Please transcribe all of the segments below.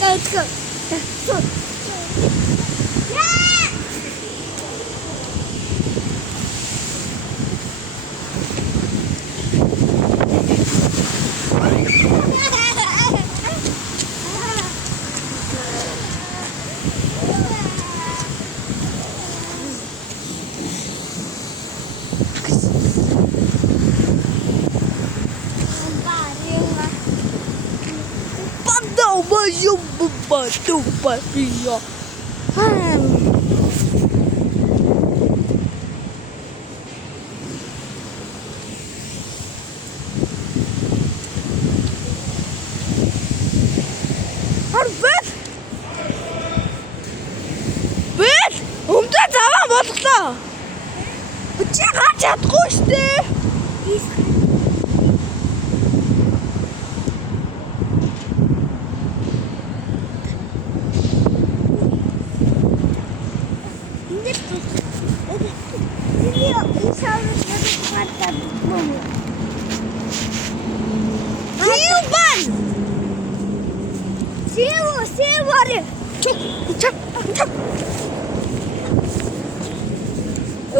Let's go. Боллоо. Чи гарч чадахгүй шүү дээ.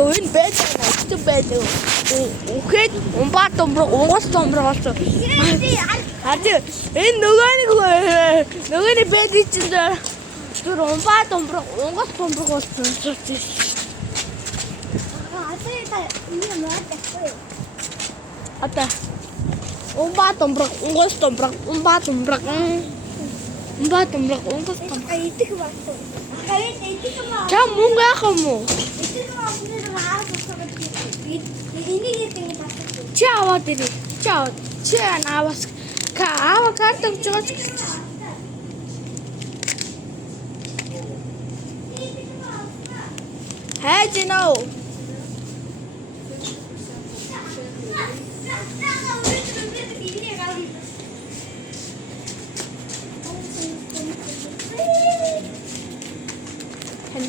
Өвн бэдэ нэгт бэдэ. Үхэд умбат унгас томроо болсон. Харин энэ нөгөөний бэдэ чинь түр умбат унгас томроо болсон. Ата умбат унгас томроо унгас томроо идэх болсон. Чам мөнгө яах юм уу? Чи аваад ирээ. Чи аваас аава карт өгч байгаа ч гэж. Хайж нөө.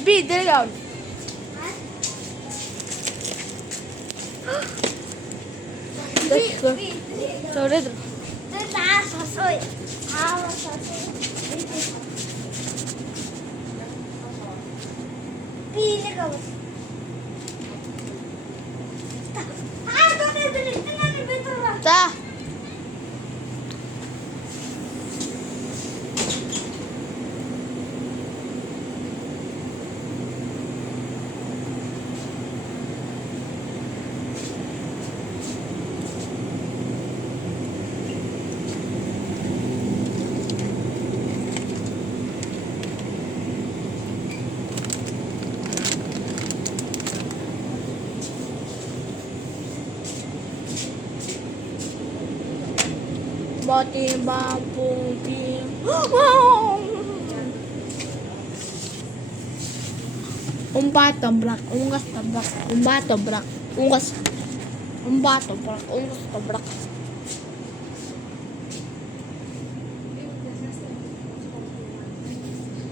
Би дээр яв. Sorry. Bati bampung tim. Umpat tabrak, unggas tabrak, umbat tabrak, unggas, umbat tabrak, unggas tabrak.